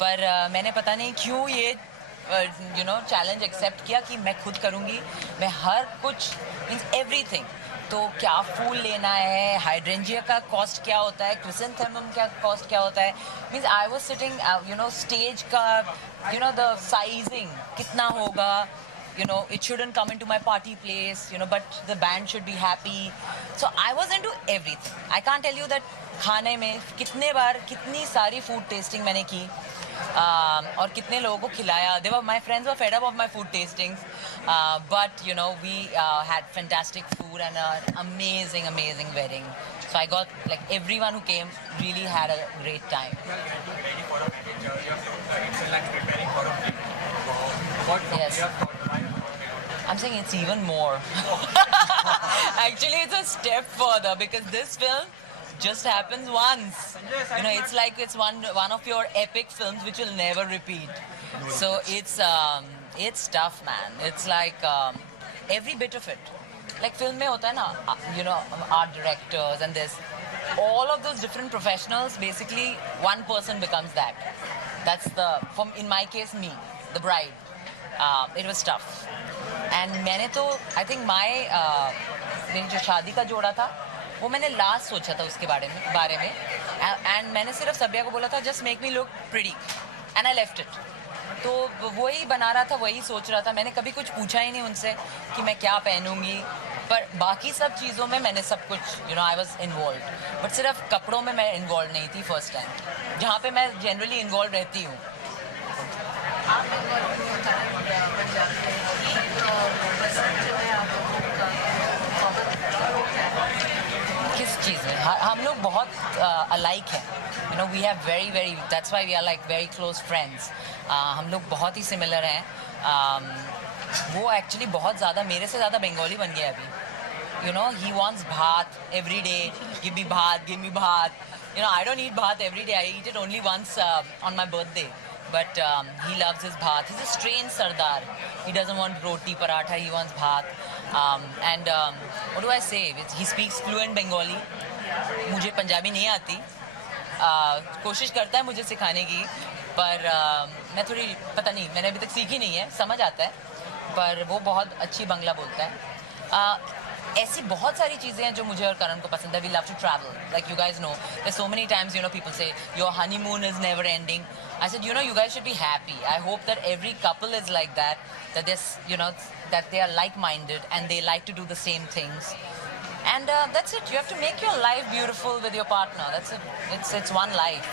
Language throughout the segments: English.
पर मैंने पता नहीं क्यों ये चैलेंज एक्सेप्ट किया कि मैं खुद करूँगी। मैं हर कुछ मीन्स एवरीथिंग। तो क्या फूल लेना है, हाइड्रेंजिया का कॉस्ट क्या होता है, क्रिसेंथेमम का कॉस्ट क्या होता है। Means I was sitting stage का द साइजिंग कितना होगा, it shouldn't come into my party place, but the band should be happy. So I was into everything. I can't tell you that खाने में कितने बार कितनी सारी फूड टेस्टिंग मैंने की और कितने लोगों को खिलाया. My friends were fed up of my food tastings, but we had fantastic food and an amazing wedding. So I got like everyone who came really had a great time. Yes. I'm saying it's even more. Actually, it's a step further because this film just happens once. It's like it's one of your epic films which will never repeat. So it's tough, man. It's like every bit of it. Like film mein hota hai na, art directors and this. All of those different professionals, basically one person becomes that. That's in my case, me, the bride. It was tough. And मैंने तो I think मेरी जो शादी का जोड़ा था वो मैंने लास्ट सोचा था उसके बारे में एंड मैंने सिर्फ सब्या को बोला था just make me look pretty and I left it. तो वही बना रहा था, वही सोच रहा था. मैंने कभी कुछ पूछा ही नहीं उनसे कि मैं क्या पहनूंगी, पर बाकी सब चीज़ों में मैंने सब कुछ आई वॉज इन्वॉल्व. बट सिर्फ कपड़ों में मैं इन्वॉल्व नहीं थी फर्स्ट टाइम, जहाँ पे मैं जनरली इन्वॉल्व रहती हूँ. किस चीज़ में हम लोग बहुत अलाइक हैं. We have very that's why we are like very close friends. हम लोग बहुत ही सिमिलर हैं. वो एक्चुअली बहुत ज़्यादा मेरे से ज़्यादा बंगाली बन गया अभी. He wants bhat every day. Give me bhat. I don't eat bhat every day. I eat it only once on my birthday. But he loves his bhat. He's a strange Sardar. He doesn't want roti, paratha. He wants bhat. And what do I say? He speaks fluent Bengali. मुझे पंजाबी नहीं आती. कोशिश करता है मुझे सिखाने की, पर मैं थोड़ी पता नहीं, मैंने अभी तक सीखी नहीं है. समझ आता है, पर वो बहुत अच्छी बंगला बोलता है. ऐसी बहुत सारी चीज़ें हैं जो मुझे और करण को पसंद है. We love to travel. Like you guys know, there's so many times people say your honeymoon is never ending. I said, you guys should be happy. I hope that every couple is like that. That there's, that they are like-minded and they like to do the same things. And that's it. You have to make your life beautiful with your partner. That's it. It's one life.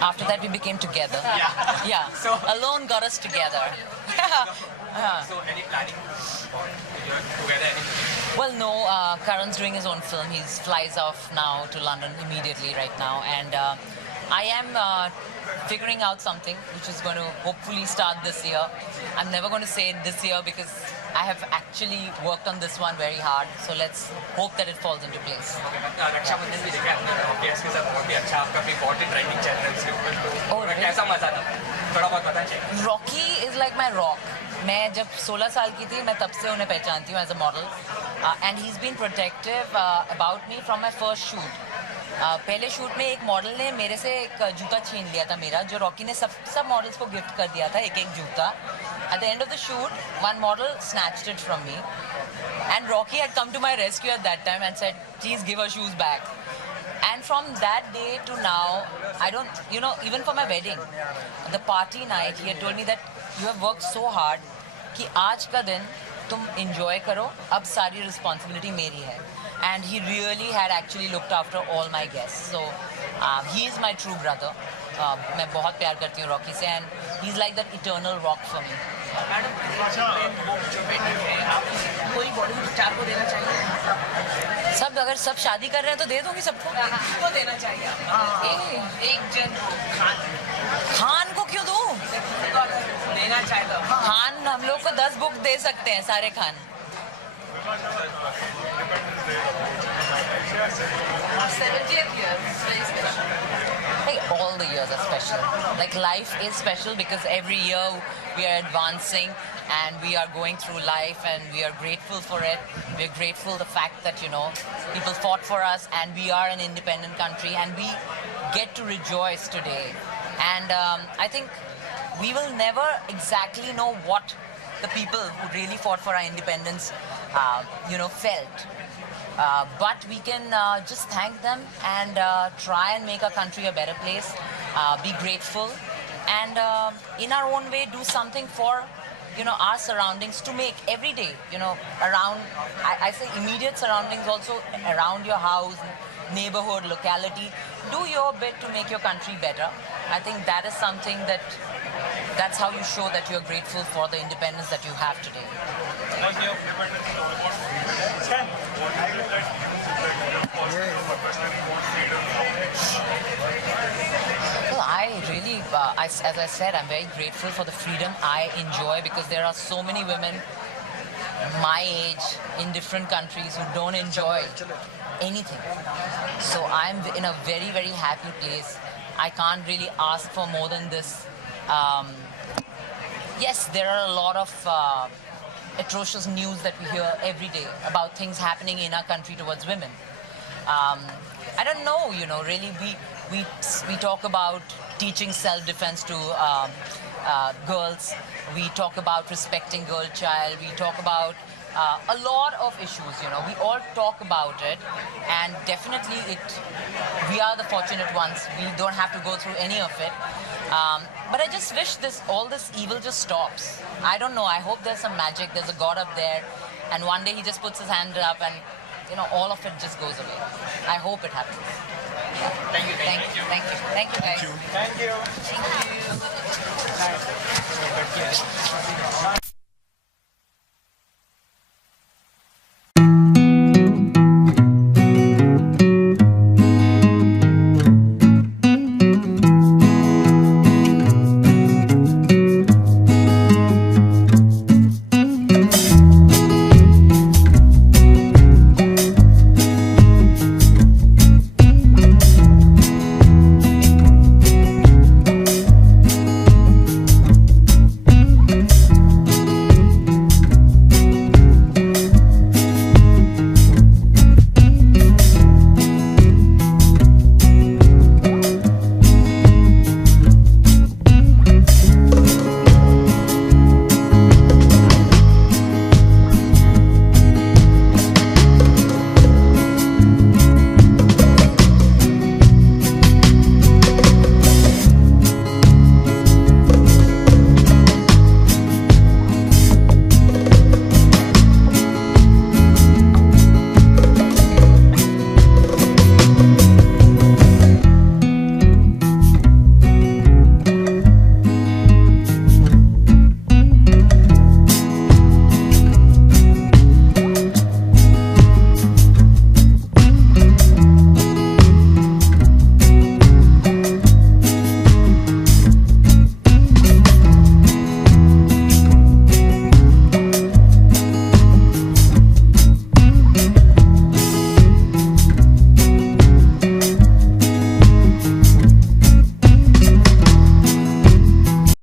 After that, we became together. Yeah. So alone got us together. So any planning together? Well, no. Karan's doing his own film. He flies off now to London immediately right now, and I am figuring out something which is going to hopefully start this year. I'm never going to say this year because I have actually worked on this one very hard. So let's hope that it falls into place. Rakshabandhan भी देखा आपने Rocky के साथ बहुत ही अच्छा आपका भी बहुत ही ट्रेंडिंग चल रहा है उसके ऊपर. और कैसा मजा था? थोड़ा बहुत बताना चाहिए. Rocky is like my rock. मैं जब 16 साल की थी मैं तब से उन्हें पहचानती हूँ as a model. And he is been protective about me from my first shoot. पहले शूट में एक मॉडल ने मेरे से एक जूता छीन लिया था मेरा, जो रॉकी ने सब मॉडल्स को गिफ्ट कर दिया था एक जूता. At the end of the shoot, one model snatched it from me, and Rocky had come to my rescue at that time and said, "Please give her shoes back." And from that day to now, I don't, even for my wedding, the party night, he had told me that you have worked so hard कि आज का दिन तुम enjoy करो, अब सारी responsibility मेरी है. And he really had actually looked after all my guests. So he is my true brother. मैं बहुत प्यार करती हूँ रॉकी से, and he's like that eternal rock for me. Madam, जो वेडिंग है आप कोई बॉलीवुड स्टार को देना चाहिए? सब अगर सब शादी कर रहे हैं तो दे दूंगी सबको. किसको देना चाहिए? एक जन खान को क्यों दूं? देना चाहिए तो खान हम लोग को 10 बुक दे सकते हैं सारे Khan. 70th year, very special. Like, all the years are special. Like life is special because every year we are advancing and we are going through life and we are grateful for it. We are grateful the fact that, people fought for us and we are an independent country and we get to rejoice today. And I think we will never exactly know what the people who really fought for our independence, felt. But we can just thank them and try and make our country a better place, be grateful, and in our own way do something for our surroundings to make every day, around, I say immediate surroundings, also around your house, neighborhood, locality. Do your bit to make your country better. I think that is something that's how you show that you're grateful for the independence that you have today. Thank you. Well, I really, as I said, I'm very grateful for the freedom I enjoy because there are so many women my age in different countries who don't enjoy anything. So I'm in a very, very happy place. I can't really ask for more than this. Yes, there are a lot of atrocious news that we hear every day about things happening in our country towards women. I don't know, really we talk about teaching self-defense to girls. We talk about respecting girl child. We talk about a lot of issues, we all talk about it, and definitely we are the fortunate ones. We don't have to go through any of it. But I just wish all this evil just stops. I don't know. I hope there's some magic. There's a God up there, and one day he just puts his hand up, and all of it just goes away. I hope it happens. Thank you. Thank you, guys. Thank you. Thank you.